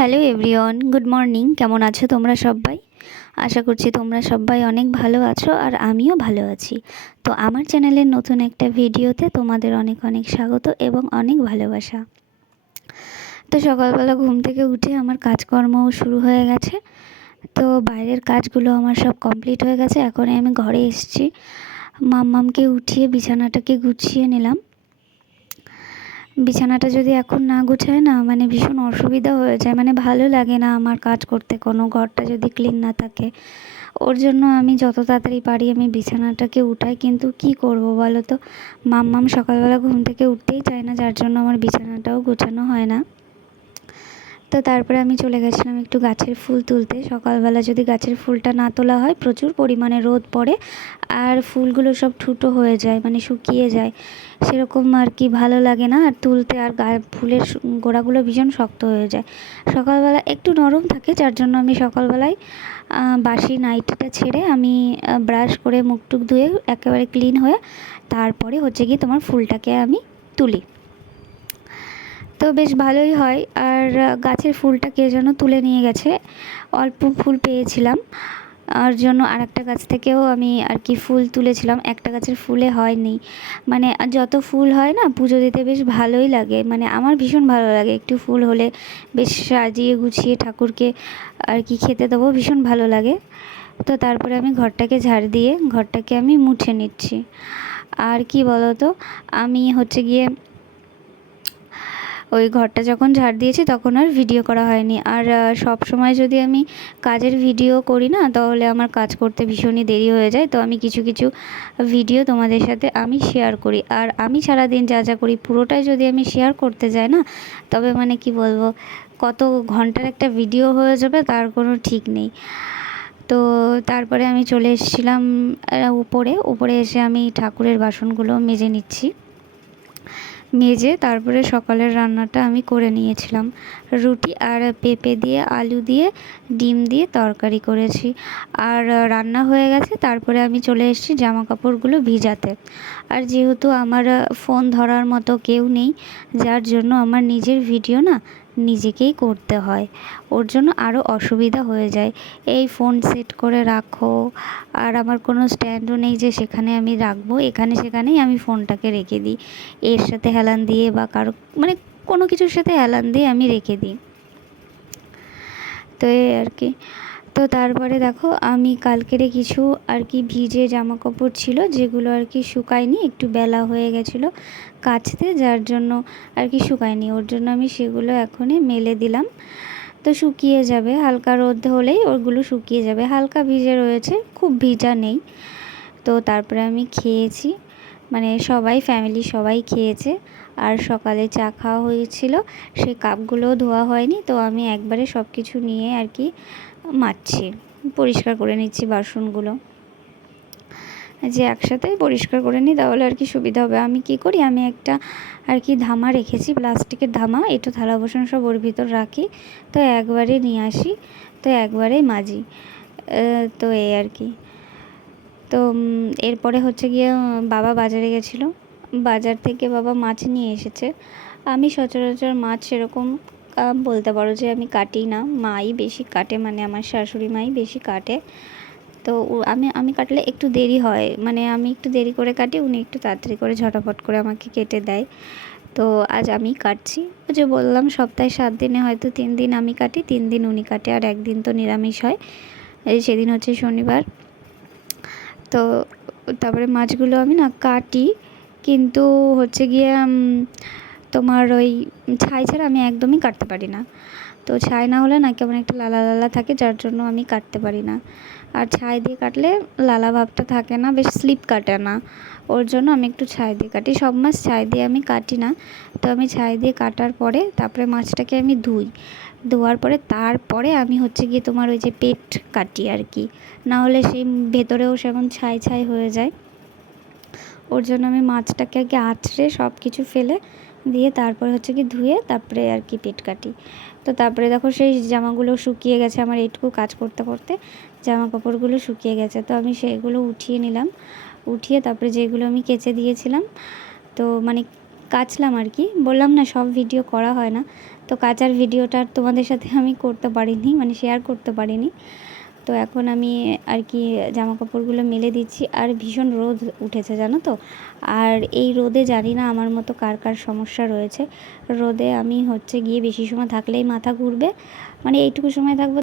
Hello everyone, good morning. কেমন আছো তোমরা সবাই? আশা করছি তোমরা সবাই অনেক ভালো আছো আর আমিও ভালো আছি। তো আমার চ্যানেলের নতুন একটা ভিডিওতে তোমাদের অনেক অনেক স্বাগত এবং অনেক ভালোবাসা। তো সকালবেলা ঘুম থেকে উঠে আমার কাজকর্ম শুরু হয়ে গেছে। তো বাইরের কাজগুলো আমার সব কমপ্লিট হয়ে গেছে। এখন আমি ঘরে এসেছি, মাম্মামকে উঠিয়ে বিছানাটাকে গুছিয়ে নিলাম। বিছানাটা যদি এখন না গুছায় না, মানে ভীষণ অসুবিধা হয়ে যায়, মানে ভালো লাগে না আমার কাজ করতে, কোনো ঘরটা যদি ক্লিন না থাকে। ওর জন্য আমি যত তাড়াতাড়ি পারি আমি বিছানাটাকে উঠাই, কিন্তু কি করব বলো তো, মাম্মাম সকালবেলা ঘুম থেকে উঠতেই চায় না, যার জন্য আমার বিছানাটাও গোছানো হয় না। তো তারপরে আমি চলে গেছিলাম একটু গাছের ফুল তুলতে। সকালবেলা যদি গাছের ফুলটা না তোলা হয়, প্রচুর পরিমাণে রোদ পড়ে আর ফুলগুলো সব ঠুটো হয়ে যায়, মানে শুকিয়ে যায়, সেরকম আর কি ভালো লাগে না আর তুলতে। আর ফুলের গোড়াগুলো ভীষণ শক্ত হয়ে যায়। সকালবেলা একটু নরম থাকে, যার জন্য আমি সকালবেলায় বাসি নাইটিটা ছেড়ে আমি ব্রাশ করে মুখ টুক ধুয়ে একেবারে ক্লিন হয়ে তারপরে হচ্ছে গিয়ে তোমার ফুলটাকে আমি তুলি। তো বেশ ভালোই হয়। আর গাছের ফুলটা কে যেন তুলে নিয়ে গেছে, অল্প ফুল পেয়েছিলাম, আর জন্য আর একটা গাছ থেকেও আমি আর কি ফুল তুলেছিলাম। একটা গাছের ফুলে হয়নি, মানে যত ফুল হয় না পুজো দিতে বেশ ভালোই লাগে, মানে আমার ভীষণ ভালো লাগে। একটু ফুল হলে বেশ সাজিয়ে গুছিয়ে ঠাকুরকে আর কি খেতে দেবো, ভীষণ ভালো লাগে। তো তারপরে আমি ঘরটাকে ঝাড় দিয়ে ঘরটাকে আমি মুছে নিচ্ছি। আর কি বলো তো, আমি হচ্ছে গিয়ে ওই ঘরটা যখন ঝাড় দিয়েছি তখন আর ভিডিও করা হয়নি। আর সব সময় যদি আমি কাজের ভিডিও করি না, তাহলে আমার কাজ করতে ভীষণই দেরি হয়ে যায়। তো আমি কিছু কিছু ভিডিও তোমাদের সাথে আমি শেয়ার করি, আর আমি সারাদিন যা যা করি পুরোটাই যদি আমি শেয়ার করতে যাই না, তবে মানে কি বলবো, কত ঘন্টার একটা ভিডিও হয়ে যাবে তার কোনো ঠিক নেই। তো তারপরে আমি চলে এসেছিলাম উপরে এসে আমি ঠাকুরের বাসনগুলো মেজে নিচ্ছি। মেজে তারপরে সকালের রান্নাটা আমি করে নিয়েছিলাম। রুটি আর পেঁপে দিয়ে, আলু দিয়ে, ডিম দিয়ে তরকারি করেছি। আর রান্না হয়ে গেছে, তারপরে আমি চলে এসেছি জামা কাপড়গুলো ভিজাতে। আর যেহেতু আমার ফোন ধরার মতো কেউ নেই, যার জন্য আমার নিজের ভিডিও না নিজেকেই করতে হয়, ওর জন্য আরও অসুবিধা হয়ে যায়। এই ফোন সেট করে রাখো, আর আমার কোনো স্ট্যান্ডও নেই যে সেখানে আমি রাখবো, এখানে সেখানেই আমি ফোনটাকে রেখে দিই, এর সাথে হেলান দিয়ে বা কারো মানে কোনো কিছুর সাথে হেলান দিয়ে আমি রেখে দিই। তো এই আর কি। তো তারপরে দেখো, আমি কালকেরে কিছু আর কি ভিজে জামা কাপড় ছিল, যেগুলো আর কি শুকায়নি, একটু বেলা হয়ে গেছিলো কাচতে, যার জন্য আর কি শুকায়নি। ওর জন্য আমি সেগুলো এখনই মেলে দিলাম। তো শুকিয়ে যাবে, হালকা রোদ হলেই ওগুলো শুকিয়ে যাবে। হালকা ভিজে রয়েছে, খুব ভিজা নেই। তো তারপরে আমি খেয়েছি, মানে সবাই ফ্যামিলি সবাই খেয়েছে। আর সকালে চা খাওয়া হয়েছিল, সেই কাপগুলোও ধোয়া হয়নি, তো আমি একবারে সব কিছু নিয়ে আর কি মাজছি, পরিষ্কার করে নিচ্ছি বাসনগুলো, যে একসাথেই পরিষ্কার করে নিই তাহলে আর কি সুবিধা হবে। আমি কি করি, আমি একটা আর কি ধামা রেখেছি, প্লাস্টিকের ধামা, একটু থালা বাসন সব ওর ভিতর রাখি, তো একবারে নিয়ে আসি, তো একবারেই মাজি। তো এই আর কি। তো এরপরে হচ্ছে গিয়ে বাবা বাজারে গেছিলো, বাজার থেকে বাবা মাছ নিয়ে এসেছে। আমি সচরাচর মাছ সেরকম বলতে পারো যে আমি কাটি না, মাই বেশি কাটে, মানে আমার শাশুড়ি মাই বেশি কাটে। তো আমি কাটলে একটু দেরি হয়, মানে আমি একটু দেরি করে কাটি, উনি একটু তাড়াতাড়ি করে ঝটাপট করে আমাকে কেটে দেয়। তো আজ আমি কাটছি, ওই যে বললাম সপ্তাহে 7 দিনে হয়তো 3 দিন আমি কাটি, 3 দিন উনি কাটে, আর একদিন তো নিরামিষ হয়, এই সেদিন হচ্ছে শনিবার। তো তারপরে মাছগুলো আমি না কাটি, কিন্তু হচ্ছে গিয়ে তোমার ওই ছাই ছাড়া আমি একদমই কাটতে পারি না। তো ছাই না হলে না কেমন একটা লালা লালা থাকে, যার জন্য আমি কাটতে পারি না। আর ছাই দিয়ে কাটলে লালা ভাবটা থাকে না, বেশ স্লিপ কাটে না, ওর জন্য আমি একটু ছাই দিয়ে কাটি। সব মাছ ছাই দিয়ে আমি কাটি না। তো আমি ছাই দিয়ে কাটার পরে তারপরে মাছটাকে আমি ধোয়ার পরে তারপরে আমি হচ্ছে গিয়ে তোমার ওই যে পেট কাটি আর কি, না হলে সেই ভেতরেও সেমন ছাই ছাই হয়ে যায়। ওর জন্য আমি মাছটাকে আগে আঁচড়ে সব কিছু ফেলে দিয়ে তারপরে হচ্ছে কি ধুয়ে তারপরে আর কি পেট কাটি। তো তারপরে দেখো সেই জামাগুলো শুকিয়ে গেছে, আমার এইটুকু কাজ করতে করতে জামা কাপড়গুলো শুকিয়ে গেছে। তো আমি সেগুলো উঠিয়ে নিলাম, উঠিয়ে তারপরে যেগুলো আমি কেচে দিয়েছিলাম, তো মানে কাচলাম আর কি, বললাম না সব ভিডিও করা হয় না, তো কাচার ভিডিওটা তোমাদের সাথে আমি করতে পারিনি, মানে শেয়ার করতে পারিনি। তো এখন আমি আর কি জামা কাপড়গুলো মেলে দিচ্ছি। আর ভীষণ রোদ উঠেছে জানো তো, আর এই রোদে জানি না আমার মতো কার কার সমস্যা রয়েছে। রোদে আমি হচ্ছে গিয়ে বেশি সময় থাকলেই মাথা ঘুরবে, মানে এইটুকু সময় থাকবো